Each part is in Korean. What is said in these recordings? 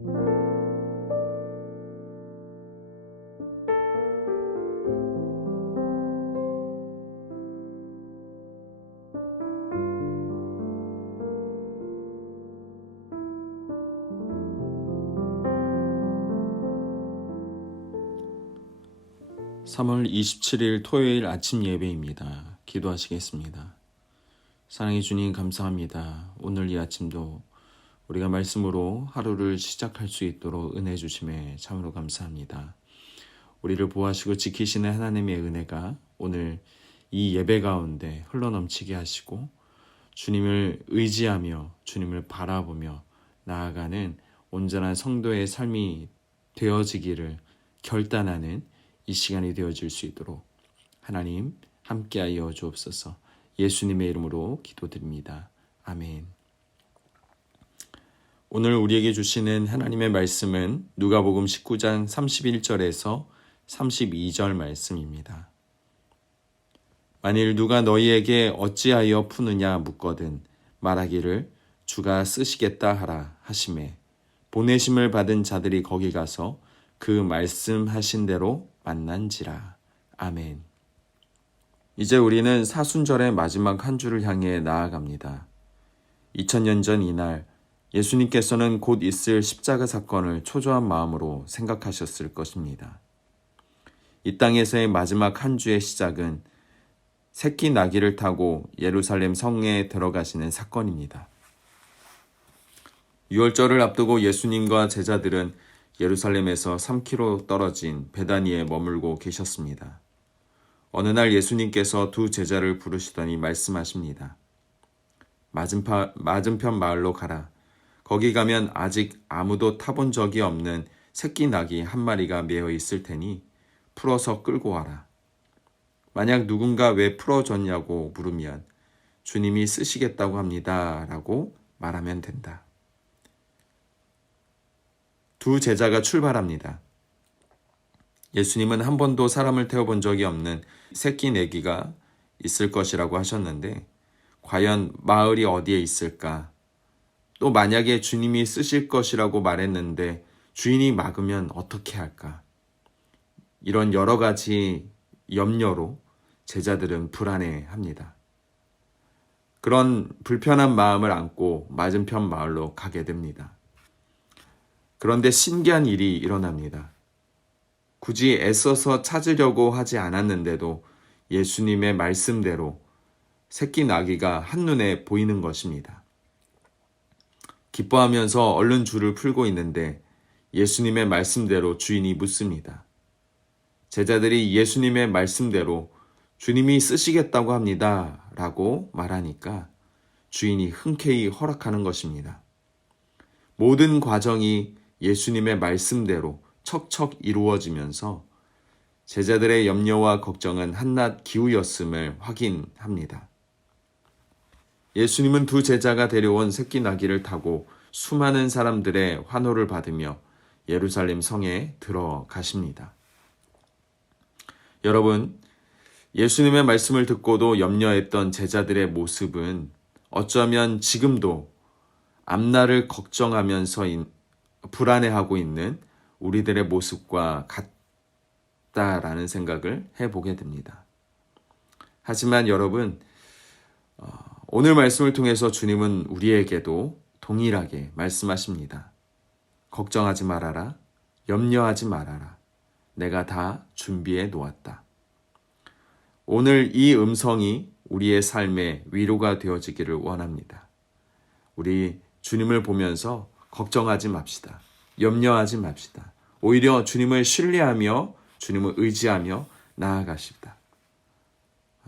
3월 27일 토요일 아침 예배입니다. 기도하시겠습니다. 사랑해 주님 감사합니다. 오늘 이 아침도 우리가 말씀으로 하루를 시작할 수 있도록 은혜 주심에 참으로 감사합니다. 우리를 보호하시고 지키시는 하나님의 은혜가 오늘 이 예배 가운데 흘러넘치게 하시고 주님을 의지하며 주님을 바라보며 나아가는 온전한 성도의 삶이 되어지기를 결단하는 이 시간이 되어질 수 있도록 하나님 함께하여 주옵소서. 예수님의 이름으로 기도드립니다. 아멘. 오늘 우리에게 주시는 하나님의 말씀은 누가복음 19장 31절에서 32절 말씀입니다. 만일 누가 너희에게 어찌하여 푸느냐 묻거든 말하기를 주가 쓰시겠다 하라 하시매 보내심을 받은 자들이 거기 가서 그 말씀하신 대로 만난지라. 아멘. 이제 우리는 사순절의 마지막 한 주를 향해 나아갑니다. 2000년 전 이날 예수님께서는 곧 있을 십자가 사건을 초조한 마음으로 생각하셨을 것입니다. 이 땅에서의 마지막 한 주의 시작은 새끼 나귀를 타고 예루살렘 성에 들어가시는 사건입니다. 유월절을 앞두고 예수님과 제자들은 예루살렘에서 3km 떨어진 베다니에 머물고 계셨습니다. 어느 날 예수님께서 두 제자를 부르시더니 말씀하십니다. 맞은편 마을로 가라. 거기 가면 아직 아무도 타본 적이 없는 새끼 나귀 한 마리가 매어 있을 테니 풀어서 끌고 와라. 만약 누군가 왜 풀어줬냐고 물으면 주님이 쓰시겠다고 합니다. 라고 말하면 된다. 두 제자가 출발합니다. 예수님은 한 번도 사람을 태워본 적이 없는 새끼 나귀가 있을 것이라고 하셨는데 과연 마을이 어디에 있을까? 또 만약에 주님이 쓰실 것이라고 말했는데 주인이 막으면 어떻게 할까? 이런 여러 가지 염려로 제자들은 불안해합니다. 그런 불편한 마음을 안고 맞은편 마을로 가게 됩니다. 그런데 신기한 일이 일어납니다. 굳이 애써서 찾으려고 하지 않았는데도 예수님의 말씀대로 새끼 나귀가 한눈에 보이는 것입니다. 기뻐하면서 얼른 줄을 풀고 있는데 예수님의 말씀대로 주인이 묻습니다. 제자들이 예수님의 말씀대로 주님이 쓰시겠다고 합니다. 라고 말하니까 주인이 흔쾌히 허락하는 것입니다. 모든 과정이 예수님의 말씀대로 척척 이루어지면서 제자들의 염려와 걱정은 한낱 기우였음을 확인합니다. 예수님은 두 제자가 데려온 새끼 나귀를 타고 수많은 사람들의 환호를 받으며 예루살렘 성에 들어가십니다. 여러분, 예수님의 말씀을 듣고도 염려했던 제자들의 모습은 어쩌면 지금도 앞날을 걱정하면서 불안해하고 있는 우리들의 모습과 같다라는 생각을 해보게 됩니다. 하지만 여러분, 오늘 말씀을 통해서 주님은 우리에게도 동일하게 말씀하십니다. 걱정하지 말아라. 염려하지 말아라. 내가 다 준비해 놓았다. 오늘 이 음성이 우리의 삶에 위로가 되어지기를 원합니다. 우리 주님을 보면서 걱정하지 맙시다. 염려하지 맙시다. 오히려 주님을 신뢰하며 주님을 의지하며 나아가십니다.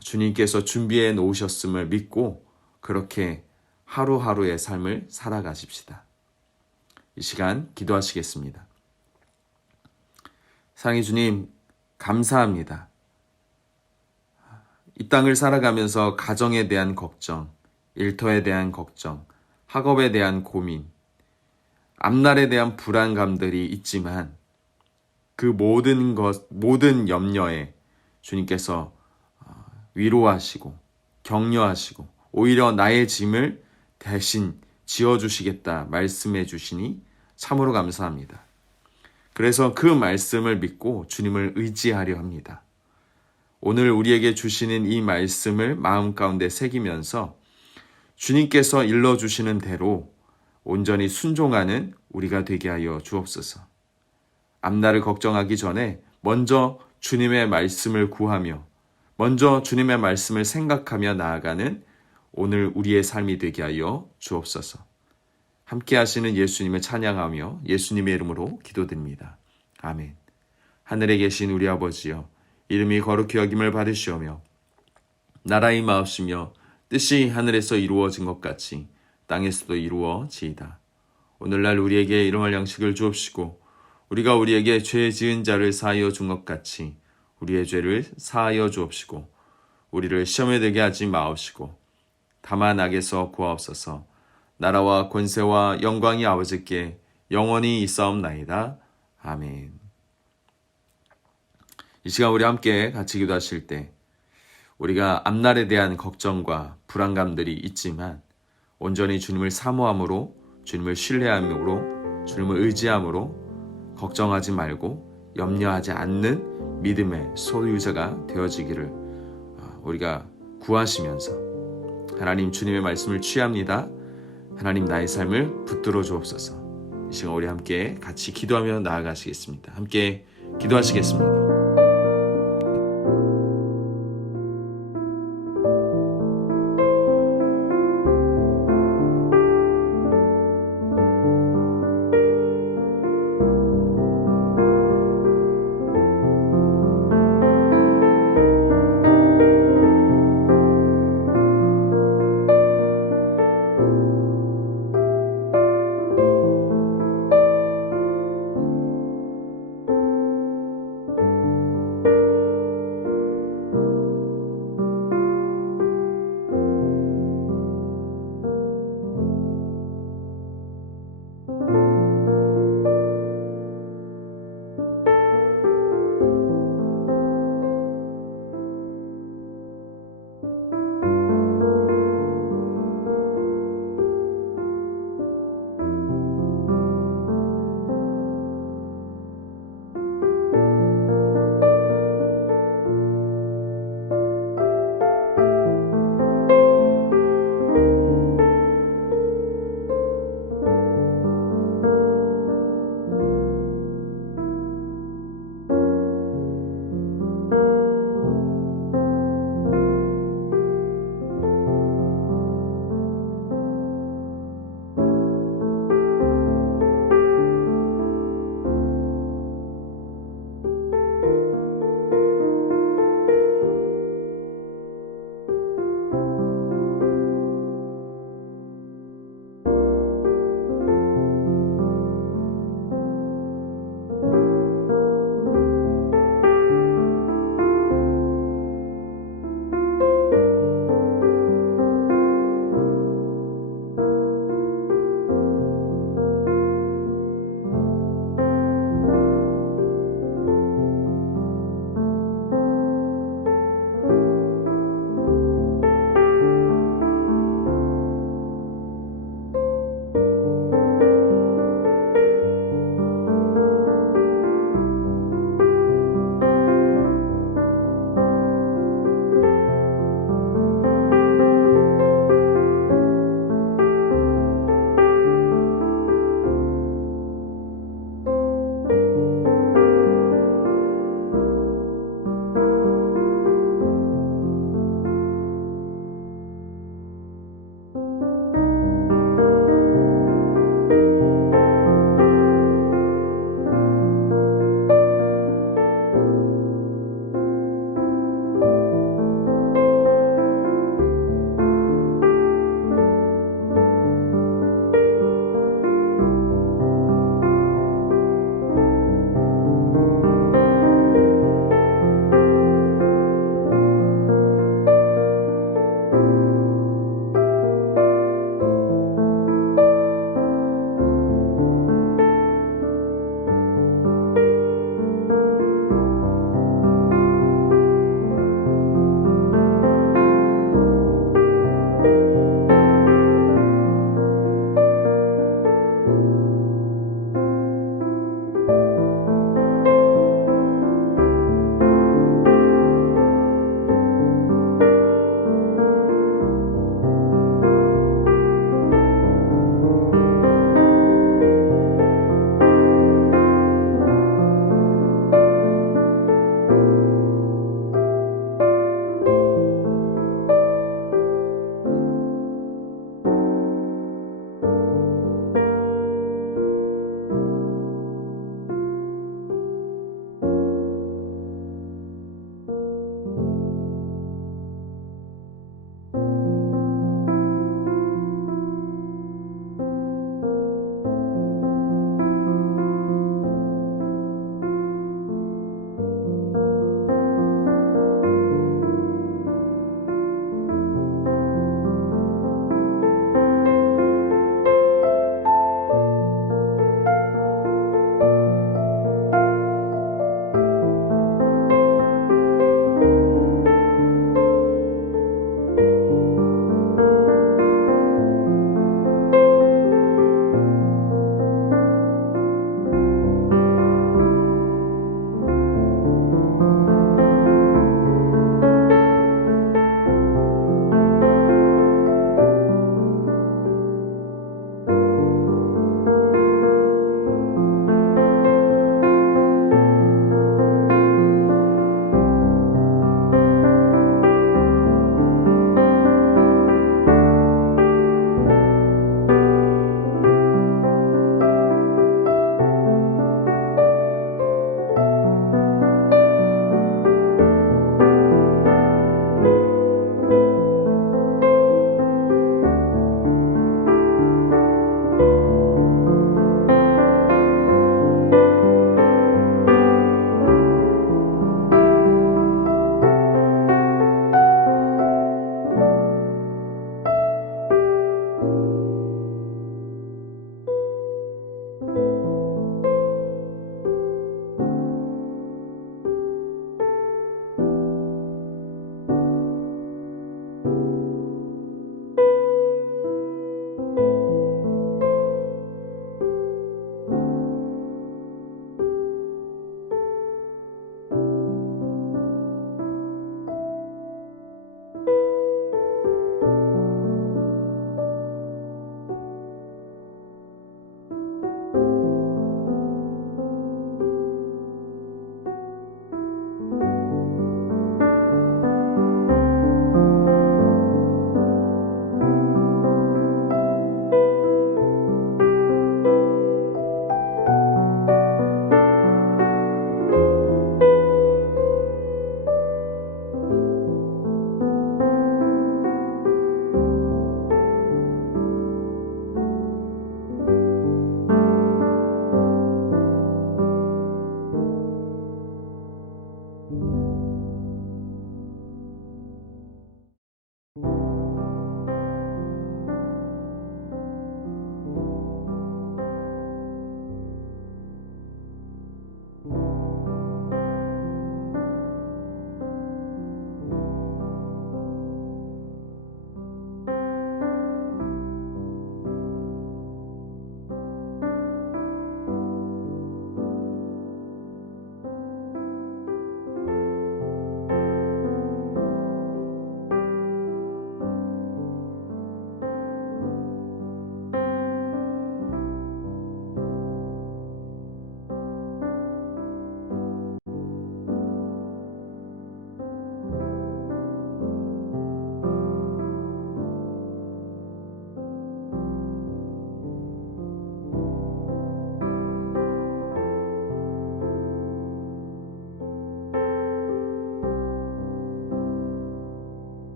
주님께서 준비해 놓으셨음을 믿고 그렇게 하루하루의 삶을 살아가십시다. 이 시간 기도하시겠습니다. 사랑의 주님, 감사합니다. 이 땅을 살아가면서 가정에 대한 걱정, 일터에 대한 걱정, 학업에 대한 고민, 앞날에 대한 불안감들이 있지만 그 모든 염려에 주님께서 위로하시고 격려하시고 오히려 나의 짐을 대신 지어주시겠다 말씀해 주시니 참으로 감사합니다. 그래서 그 말씀을 믿고 주님을 의지하려 합니다. 오늘 우리에게 주시는 이 말씀을 마음 가운데 새기면서 주님께서 일러주시는 대로 온전히 순종하는 우리가 되게 하여 주옵소서. 앞날을 걱정하기 전에 먼저 주님의 말씀을 구하며 먼저 주님의 말씀을 생각하며 나아가는 오늘 우리의 삶이 되게 하여 주옵소서. 함께 하시는 예수님을 찬양하며 예수님의 이름으로 기도드립니다. 아멘. 하늘에 계신 우리 아버지여, 이름이 거룩히 여김을 받으시오며 나라가 임하옵시며 뜻이 하늘에서 이루어진 것 같이 땅에서도 이루어지이다. 오늘날 우리에게 일용할 양식을 주옵시고 우리가 우리에게 죄 지은 자를 사하여 준 것 같이 우리의 죄를 사하여 주옵시고 우리를 시험에 들게 하지 마옵시고 다만 악에서 구하옵소서. 나라와 권세와 영광이 아버지께 영원히 있사옵나이다. 아멘. 이 시간 우리 함께 같이 기도하실 때 우리가 앞날에 대한 걱정과 불안감들이 있지만 온전히 주님을 사모함으로, 주님을 신뢰함으로, 주님을 의지함으로 걱정하지 말고 염려하지 않는 믿음의 소유자가 되어지기를 우리가 구하시면서 하나님 주님의 말씀을 취합니다. 하나님 나의 삶을 붙들어 주옵소서. 이 시간 우리 함께 같이 기도하며 나아가시겠습니다. 함께 기도하시겠습니다.